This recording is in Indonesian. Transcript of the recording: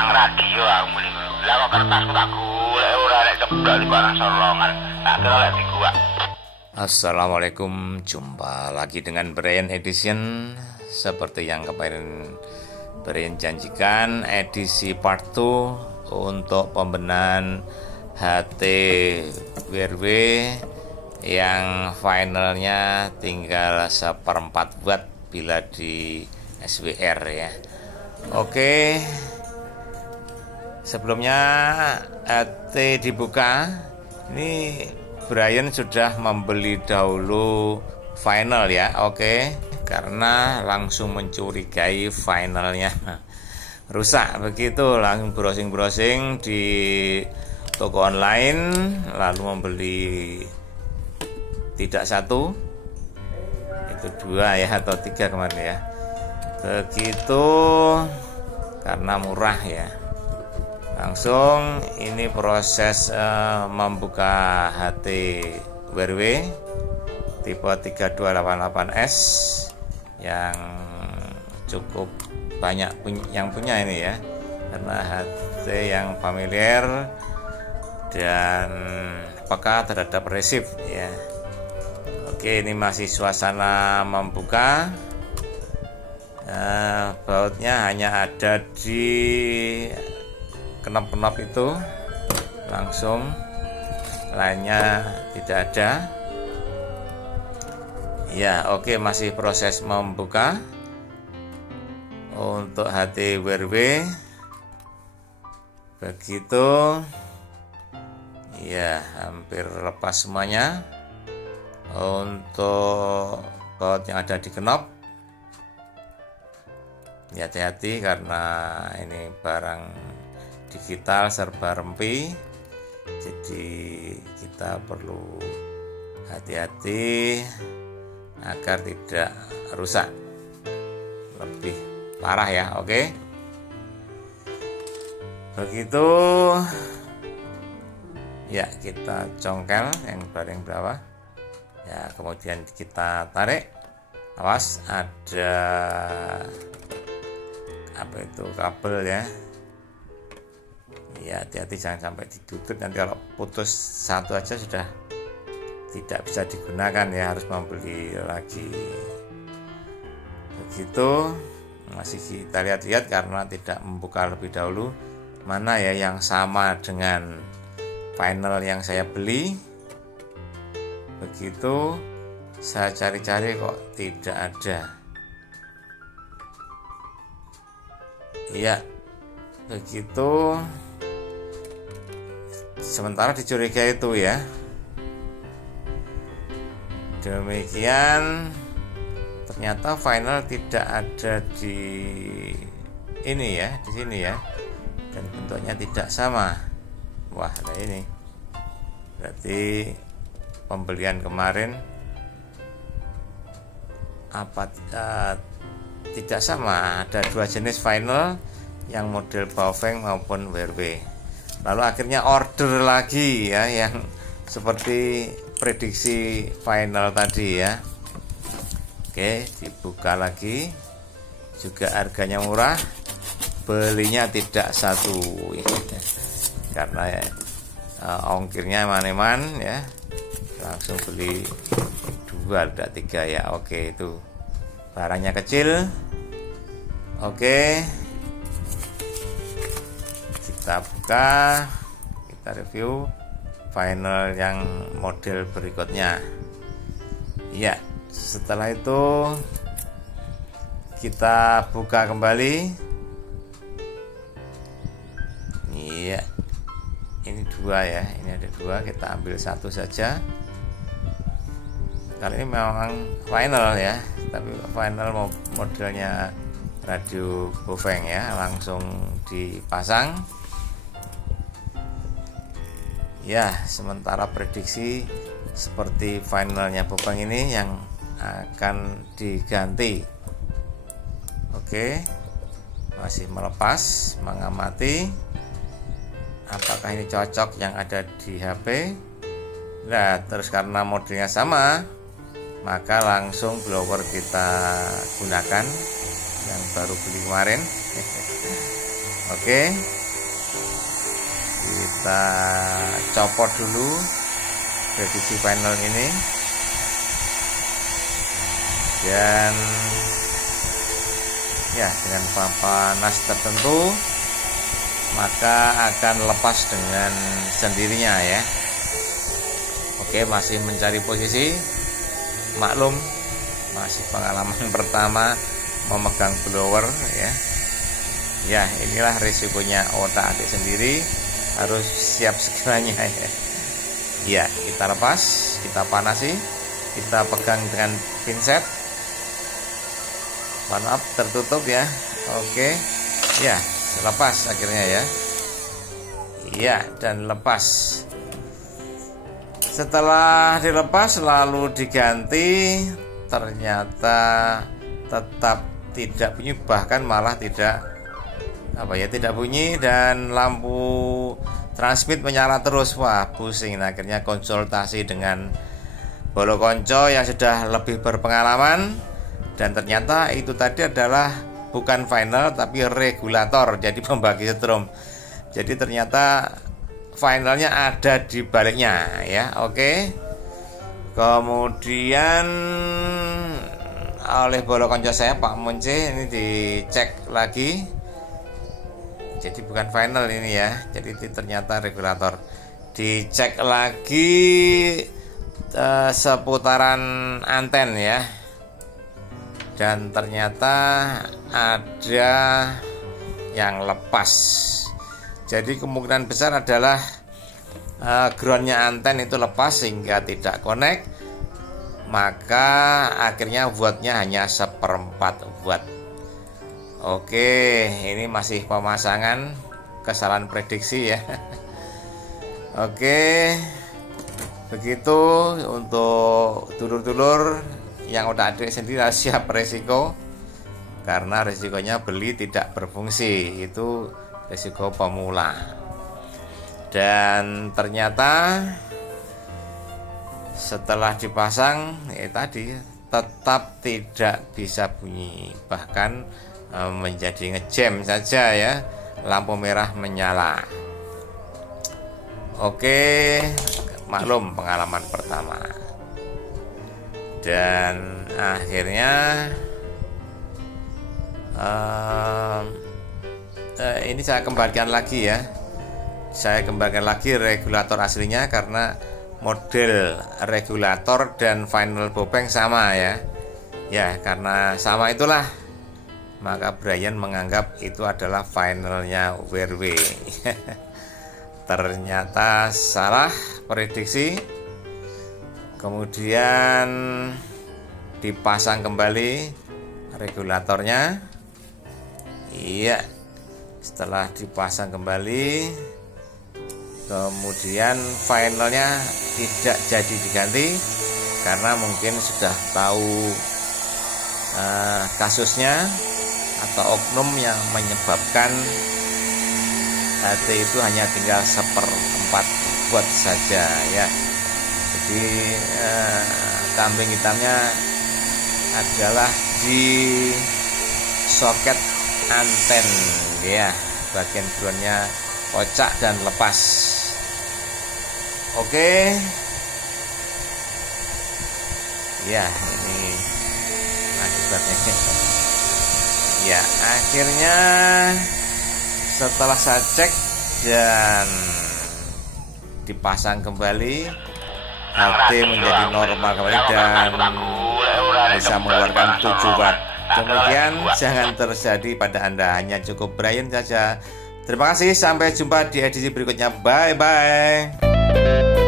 nang radio aku muni. Lah kok kertasku tak golek ora nek ceblok di barang solongan. Tak kira lek di gua. Assalamualaikum, jumpa lagi dengan Brian Edition. Seperti yang kemarin Brian janjikan, edisi part 2 untuk pembenahan HT WRW yang finalnya tinggal 1/4 watt bila di SWR ya. Oke, sebelumnya HT dibuka, ini Brian sudah membeli dahulu final ya. Oke, karena langsung mencurigai finalnya rusak, begitu langsung browsing di toko online, lalu membeli tidak satu, itu 2 ya atau 3 kemarin ya, begitu karena murah ya. Langsung ini proses membuka HT WRW tipe 3288S yang cukup banyak yang punya ini ya, karena HT yang familiar dan peka terhadap resip ya. Oke, ini masih suasana membuka. Bautnya hanya ada di knop-knop itu, langsung lainnya tidak ada ya. Oke, masih proses membuka untuk HT WRW, begitu ya, hampir lepas semuanya. Untuk baut yang ada di knop, hati-hati karena ini barang digital serba rempi, jadi kita perlu hati-hati agar tidak rusak lebih parah ya. Oke, begitu ya, kita congkel yang baring bawah ya, kemudian kita tarik. Awas, ada apa itu, kabel ya. Ya, hati-hati jangan sampai ditutup, nanti kalau putus satu aja sudah tidak bisa digunakan ya, harus membeli lagi. Begitu, masih kita lihat-lihat karena tidak membuka lebih dahulu mana ya yang sama dengan final yang saya beli. Begitu, saya cari-cari kok tidak ada. Iya, begitu. Sementara dicurigai itu ya. Demikian, ternyata final tidak ada di ini ya, di sini ya, dan bentuknya tidak sama. Wah, ada ini. Berarti pembelian kemarin tidak sama. Ada 2 jenis final, yang model Baofeng maupun WRW. Lalu akhirnya order lagi ya, yang seperti prediksi final tadi ya. Oke, dibuka lagi, juga harganya murah, belinya tidak satu karena ongkirnya eman-eman ya, langsung beli 2 tidak 3 ya. Oke, itu barangnya kecil. Oke, kita buka, kita review final yang model berikutnya ya. Setelah itu kita buka kembali. Iya, ini 2 ya, ini ada 2, kita ambil satu saja. Kali ini memang final ya, tapi final modelnya radio Baofeng ya, langsung dipasang ya. Sementara prediksi seperti finalnya Baofeng ini yang akan diganti. Oke, masih melepas, mengamati apakah ini cocok yang ada di HP. Nah, terus karena modelnya sama, maka langsung blower kita gunakan yang baru beli kemarin. Oke, kita copot dulu prediksi final ini, dan ya dengan panas tertentu maka akan lepas dengan sendirinya ya. Oke, masih mencari posisi, maklum masih pengalaman pertama memegang blower ya. Ya, inilah risikonya otak adik sendiri, harus siap segalanya ya. Ya, kita lepas, kita panasi, kita pegang dengan pinset. Maaf, tertutup ya. Oke, ya lepas akhirnya ya. Ya, dan lepas. Setelah dilepas lalu diganti, ternyata tetap tidak bunyi, bahkan malah tidak tidak bunyi, dan lampu transmit menyala terus. Wah, pusing. Akhirnya konsultasi dengan bolo konco yang sudah lebih berpengalaman, dan ternyata itu tadi adalah bukan final tapi regulator, jadi pembagi strom. Jadi ternyata finalnya ada di baliknya ya. Oke, kemudian oleh bolo konco saya Pak Monce ini dicek lagi, jadi bukan final ini ya, jadi ternyata regulator. Dicek lagi seputaran anten ya, dan ternyata ada yang lepas. Jadi kemungkinan besar adalah groundnya anten itu lepas sehingga tidak connect, maka akhirnya wattnya hanya 1/4 watt. Oke, ini masih pemasangan, kesalahan prediksi ya. Oke, begitu untuk dulur-dulur yang udah adik sendiri siap resiko, karena resikonya beli tidak berfungsi, itu resiko pemula. Dan ternyata setelah dipasang tadi tetap tidak bisa bunyi, bahkan menjadi ngejam saja ya, lampu merah menyala. Oke, maklum pengalaman pertama. Dan akhirnya ini saya kembalikan lagi ya. Saya kembalikan lagi regulator aslinya, karena model regulator dan final bopeng sama ya. Ya, karena sama itulah maka Brian menganggap itu adalah finalnya WRW. Ternyata salah prediksi. Kemudian dipasang kembali regulatornya. Iya, setelah dipasang kembali, kemudian finalnya tidak jadi diganti karena mungkin sudah tahu kasusnya atau oknum yang menyebabkan HT itu hanya tinggal 1/4 watt saja ya. Jadi kambing hitamnya adalah di soket anten ya, bagian groundnya kocak dan lepas. Oke ya, ini akibatnya ya. Akhirnya setelah saya cek dan dipasang kembali, HT menjadi normal kembali dan bisa mengeluarkan 7 watt. Demikian jangan terjadi pada Anda, hanya cukup Brian saja. Terima kasih, sampai jumpa di edisi berikutnya. Bye bye.